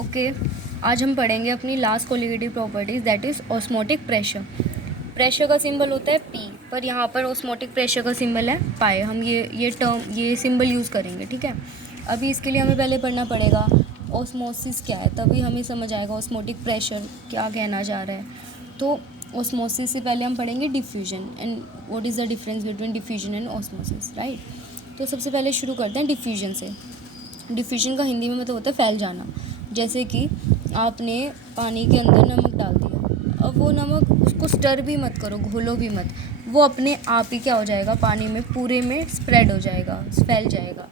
Okay, आज हम पढ़ेंगे अपनी last colligative properties, that is osmotic pressure. Pressure का सिंबल होता है पी, पर यहाँ पर ऑस्मोटिक प्रेशर का सिंबल है पाए। हम ये सिंबल यूज़ करेंगे, ठीक है। अभी इसके लिए हमें पहले पढ़ना पड़ेगा ऑस्मोसिस क्या है, तभी हमें समझ आएगा ऑस्मोटिक प्रेशर क्या कहना चाह रहा है। तो ऑस्मोसिस से पहले हम पढ़ेंगे diffusion and what is the difference between diffusion and osmosis, right. तो सबसे पहले शुरू करते हैं डिफ्यूजन से। डिफ्यूजन का हिंदी में मतलब होता है फैल जाना। जैसे कि आपने पानी के अंदर नमक डाल दिया, अब वो नमक उसको स्टर भी मत करो, घोलो भी मत, वो अपने आप ही क्या हो जाएगा, पानी में पूरे में स्प्रेड हो जाएगा, फैल जाएगा।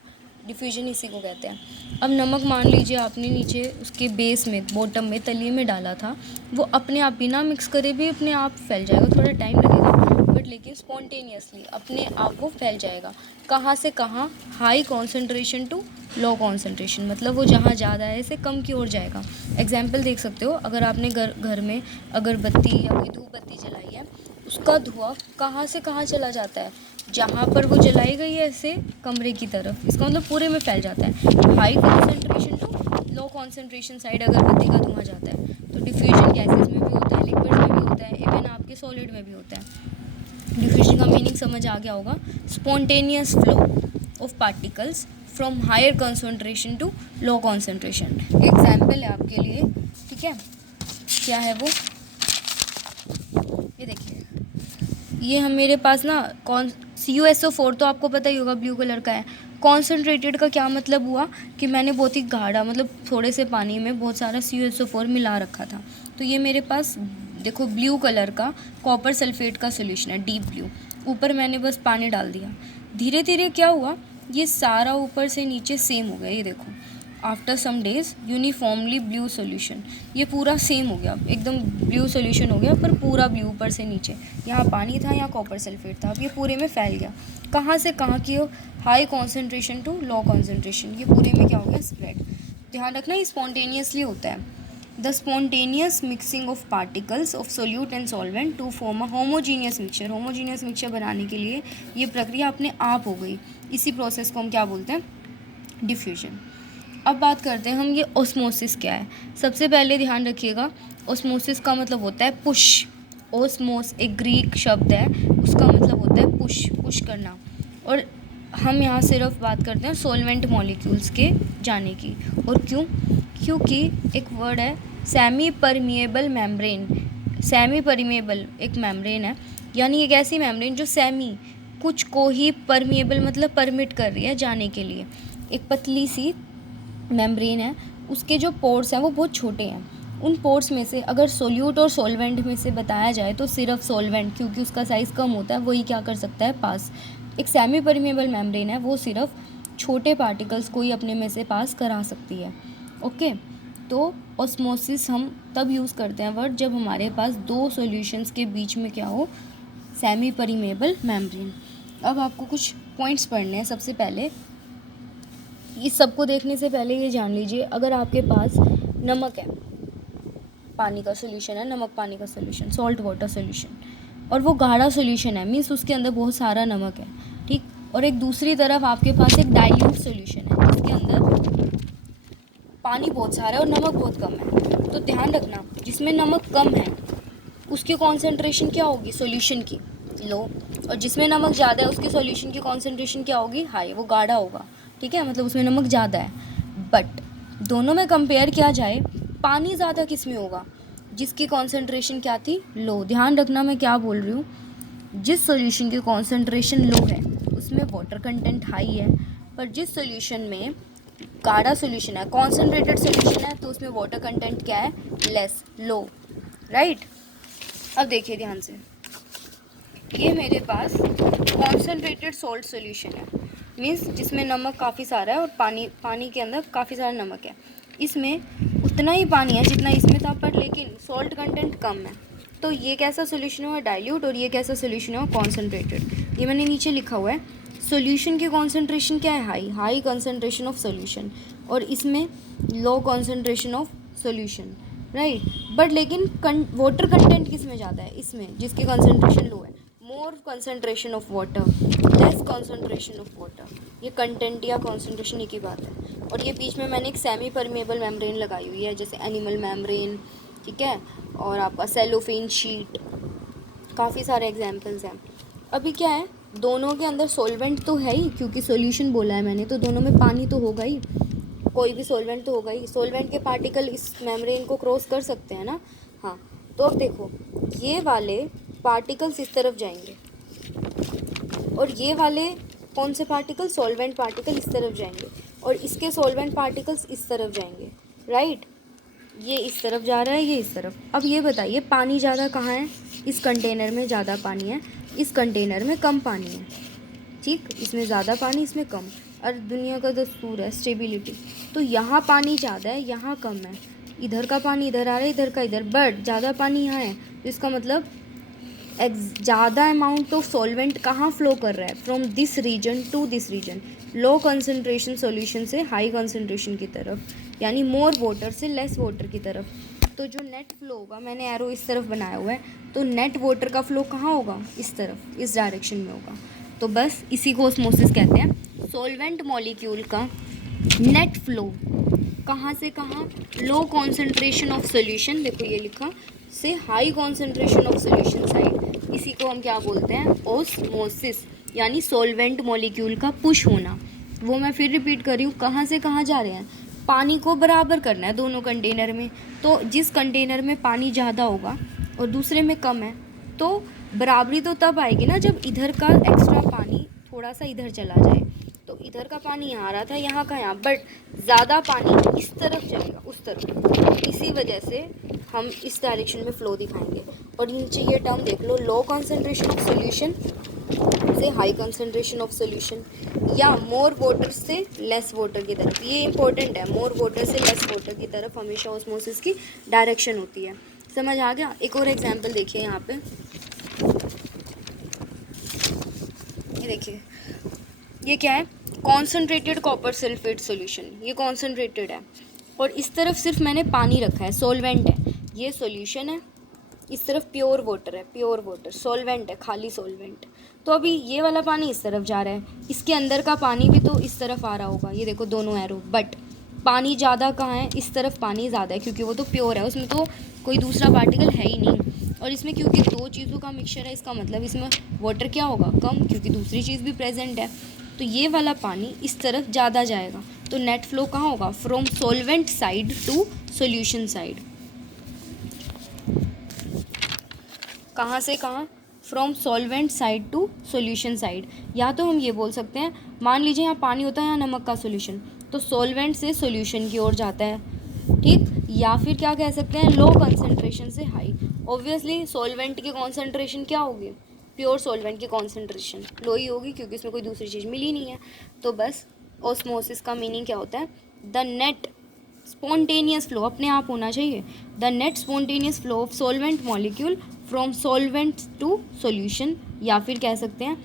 डिफ्यूजन इसी को कहते हैं। अब नमक मान लीजिए आपने नीचे उसके बेस में, बॉटम में, तलिए में डाला था, वो अपने आप बिना मिक्स करे भी अपने आप फैल जाएगा। थोड़ा टाइम लगेगा बट लेकिन स्पॉन्टेनियसली अपने आप वो फैल जाएगा। कहाँ से कहाँ, high concentration to low concentration, मतलब वो जहाँ ज़्यादा है से कम की ओर जाएगा। एग्जाम्पल देख सकते हो, अगर आपने घर में अगरबत्ती या कोई धूप बत्ती जलाई है, उसका धुआं कहाँ से कहाँ चला जाता है, जहाँ पर वो जलाई गई है ऐसे कमरे की तरफ, इसका मतलब पूरे में फैल जाता है। High concentration to low concentration side अगरबत्ती का धुआं जाता है। तो डिफ्यूजन गैसेस में भी होता है, लिक्विड में भी होता है, इवन आपके सॉलिड में भी होता है। डिफ्यूजन का मीनिंग समझ आ गया होगा, spontaneous flow of particles from higher concentration to low concentration. Example है आपके लिए, ठीक है, क्या है वो, ये देखिए, ये हम मेरे पास ना CuSO4 तो आपको पता ही होगा, ब्लू कलर का है। कॉन्सेंट्रेटेड का क्या मतलब हुआ कि मैंने बहुत ही गाढ़ा, मतलब थोड़े से पानी में बहुत सारा CuSO4 मिला रखा था। तो ये मेरे पास देखो ब्लू कलर का कॉपर सल्फेट का सोल्यूशन है, डीप ब्लू। ऊपर मैंने बस पानी डाल दिया, धीरे धीरे क्या हुआ, ये सारा ऊपर से नीचे सेम हो गया। ये देखो, after some days uniformly blue solution, ये पूरा सेम हो गया, एकदम ब्लू सोल्यूशन हो गया, पर पूरा ब्लू ऊपर से नीचे। यहाँ पानी था, यहाँ कॉपर सल्फेट था, अब ये पूरे में फैल गया। कहाँ से कहाँ की हो, high concentration to low concentration, ये पूरे में क्या हो गया, स्प्रेड। ध्यान रखना, ये स्पॉन्टेनियसली होता है। The spontaneous mixing of particles of solute and solvent to form a homogeneous mixture. Homogeneous mixture बनाने के लिए ये प्रक्रिया अपने आप हो गई। इसी प्रोसेस को हम क्या बोलते हैं, डिफ्यूजन। अब बात करते हैं हम, ये ऑस्मोसिस क्या है। सबसे पहले ध्यान रखिएगा, ऑस्मोसिस का मतलब होता है पुश। ओस्मोस एक ग्रीक शब्द है, उसका मतलब होता है पुश, पुश करना। और हम यहाँ सिर्फ बात करते हैं सॉल्वेंट मॉलिक्यूल्स के जाने की। और क्यों, क्योंकि एक वर्ड है semi permeable membrane. Semi permeable एक मेम्ब्रेन है, यानी एक ऐसी मेम्ब्रेन जो सेमी, कुछ को ही, परमिएबल मतलब परमिट कर रही है जाने के लिए। एक पतली सी मेम्ब्रेन है, उसके जो पोर्स हैं वो बहुत छोटे हैं। उन पोर्स में से अगर सोल्यूट और सॉल्वेंट में से बताया जाए तो सिर्फ सॉल्वेंट, क्योंकि उसका साइज़ कम होता है, वही क्या कर सकता है, पास। एक सेमी परमिएबल मेम्ब्रेन है, वो सिर्फ छोटे पार्टिकल्स को ही अपने में से पास करा सकती है। ओके, तो ऑस्मोसिस हम तब यूज़ करते हैं वर्ड जब हमारे पास दो सॉल्यूशंस के बीच में क्या हो, सेमी परमिएबल मेम्ब्रेन। अब आपको कुछ पॉइंट्स पढ़ने हैं। सबसे पहले, इस सबको देखने से पहले ये जान लीजिए, अगर आपके पास नमक है, पानी का सोल्यूशन है, नमक पानी का सोल्यूशन, सॉल्ट वाटर सोल्यूशन, और वो गाढ़ा सोल्यूशन है, मीन्स उसके अंदर बहुत सारा नमक है, ठीक। और एक दूसरी तरफ आपके पास एक डाइल्यूट सोल्यूशन है, जिसके अंदर पानी बहुत सारा है और नमक बहुत कम है। तो ध्यान रखना, जिसमें नमक कम है उसकी कॉन्सेंट्रेशन क्या होगी, सोल्यूशन की, लो। और जिसमें नमक ज़्यादा है उसके सोल्यूशन की कॉन्सेंट्रेशन क्या होगी, हाई, वो गाढ़ा होगा, ठीक है, मतलब उसमें नमक ज़्यादा है। बट दोनों में कंपेयर किया जाए, पानी ज़्यादा किस में होगा, जिसकी कॉन्सेंट्रेशन क्या थी, लो। ध्यान रखना मैं क्या बोल रही हूँ, जिस सोल्यूशन की कॉन्सेंट्रेशन लो है उसमें वाटर कंटेंट हाई है, पर जिस सोल्यूशन में गाढ़ा सोल्यूशन है, कॉन्सेंट्रेटेड सोल्यूशन है, तो उसमें वाटर कंटेंट क्या है, लेस, लो, राइट। अब देखिए ध्यान से, ये मेरे पास कॉन्सेंट्रेटेड सॉल्ट सोल्यूशन है, मीन्स जिसमें नमक काफ़ी सारा है और पानी के अंदर काफ़ी सारा नमक है। इसमें उतना ही पानी है जितना इसमें था, पर लेकिन सॉल्ट कंटेंट कम है। तो ये कैसा सोल्यूशन हुआ, डाइल्यूट, और ये कैसा सोल्यूशन हुआ, कॉन्सेंट्रेटेड। ये मैंने नीचे लिखा हुआ है, सोल्यूशन की कॉन्सेंट्रेशन क्या है, high, high concentration of solution, और इसमें low concentration of solution, right. But लेकिन वाटर कंटेंट किस में ज़्यादा है, इसमें, जिसकी कॉन्सेंट्रेशन लो है। More concentration of water, less concentration of water, ये कंटेंट या कॉन्सेंट्रेशन एक ही बात है। और ये बीच में मैंने एक सेमी परमेबल मेम्ब्रेन लगाई हुई है, जैसे एनिमल मेम्ब्रेन, ठीक है, और आपका सेलोफेन शीट, काफ़ी सारे एग्जाम्पल्स हैं। अभी क्या है, दोनों के अंदर सॉल्वेंट तो है ही, क्योंकि सॉल्यूशन बोला है मैंने, तो दोनों में पानी तो होगा ही, कोई भी सॉल्वेंट तो होगा ही। सॉल्वेंट के पार्टिकल इस मेम्ब्रेन को क्रॉस कर सकते हैं ना। हाँ, तो अब देखो, ये वाले पार्टिकल्स इस तरफ जाएंगे और ये वाले कौन से पार्टिकल, सॉल्वेंट पार्टिकल इस तरफ जाएंगे, और इसके सॉल्वेंट पार्टिकल्स इस तरफ जाएंगे, राइट। ये इस तरफ जा रहा है, ये इस तरफ। अब ये बताइए, पानी ज़्यादा कहाँ है? इस कंटेनर में ज़्यादा पानी है, इस कंटेनर में कम पानी है, ठीक। इसमें ज़्यादा पानी, इसमें कम। और दुनिया का दस्तूर है स्टेबिलिटी, तो यहाँ पानी ज़्यादा है, यहाँ कम है। इधर का पानी इधर आ रहा है, इधर का इधर, बट ज़्यादा पानी यहाँ है, तो इसका मतलब ज़्यादा अमाउंट ऑफ सॉल्वेंट कहाँ फ्लो कर रहा है? From this region to this region, low concentration solution से हाई कंसनट्रेशन की तरफ, यानी मोर वाटर से लेस वाटर की तरफ। तो जो नेट फ्लो होगा, मैंने एरो इस तरफ बनाया हुआ है, तो नेट वाटर का फ्लो कहाँ होगा? इस तरफ, इस डायरेक्शन में होगा। तो बस इसी को ऑस्मोसिस कहते हैं। सॉल्वेंट मॉलिक्यूल का नेट फ्लो कहाँ से कहाँ? लो कॉन्सेंट्रेशन ऑफ सोल्यूशन, देखो ये लिखा, से high concentration of solution side, इसी को हम क्या बोलते हैं? ऑस्मोसिस, यानी सॉल्वेंट मॉलिक्यूल का पुश होना। वो मैं फिर रिपीट कर रही हूँ, कहाँ से कहाँ जा रहे हैं? पानी को बराबर करना है दोनों कंटेनर में, तो जिस कंटेनर में पानी ज़्यादा होगा और दूसरे में कम है, तो बराबरी तो तब आएगी ना जब इधर का एक्स्ट्रा पानी थोड़ा सा इधर चला जाए। तो इधर का पानी यहाँ आ रहा था, यहाँ का यहाँ, बट ज़्यादा पानी इस तरफ जाएगा, उस तरफ। इसी वजह से हम इस डायरेक्शन में फ़्लो दिखाएंगे। और नीचे ये टर्म देख लो, लो कंसंट्रेशन ऑफ सोल्यूशन से हाई कंसंट्रेशन ऑफ सोल्यूशन, या मोर वाटर से लेस वाटर की तरफ। ये इंपॉर्टेंट है, मोर वाटर से लेस वाटर की तरफ हमेशा ऑस्मोसिस की डायरेक्शन होती है। समझ आ गया? एक और एग्जांपल देखिए यहाँ पे, ये देखिए, ये क्या है? Concentrated copper sulphate solution. ये कॉन्सनट्रेटेड है और इस तरफ सिर्फ मैंने पानी रखा है, सॉल्वेंट है, ये सॉल्यूशन है, इस तरफ प्योर वाटर है, प्योर वाटर, सॉल्वेंट है, खाली सॉल्वेंट। तो अभी ये वाला पानी इस तरफ जा रहा है, इसके अंदर का पानी भी तो इस तरफ आ रहा होगा, ये देखो दोनों एरो, बट पानी ज़्यादा कहाँ है? इस तरफ पानी ज़्यादा है, क्योंकि वो तो प्योर है, उसमें तो कोई दूसरा पार्टिकल है ही नहीं। और इसमें क्योंकि दो चीज़ों का मिक्सचर है, इसका मतलब इसमें वाटर क्या होगा? कम, क्योंकि दूसरी चीज़ भी प्रेजेंट है। तो ये वाला पानी इस तरफ ज़्यादा जाएगा, तो नेट फ्लो कहाँ होगा? From solvent side to solution side. कहाँ से कहाँ? From solvent side to solution side. या तो हम ये बोल सकते हैं, मान लीजिए यहाँ पानी होता है, यहाँ नमक का सॉल्यूशन, तो सॉल्वेंट से सॉल्यूशन की ओर जाता है, ठीक। या फिर क्या कह सकते हैं? लो कंसंट्रेशन से हाई। ऑब्वियसली सॉल्वेंट की कॉन्सेंट्रेशन क्या होगी? प्योर सॉल्वेंट की कॉन्सेंट्रेशन लो ही होगी, क्योंकि इसमें कोई दूसरी चीज़ मिली नहीं है। तो बस ऑस्मोसिस का मीनिंग क्या होता है? द नेट स्पॉन्टेनियस फ्लो, अपने आप होना चाहिए, the net spontaneous flow of solvent molecule from solvent to solution, या फिर कह सकते हैं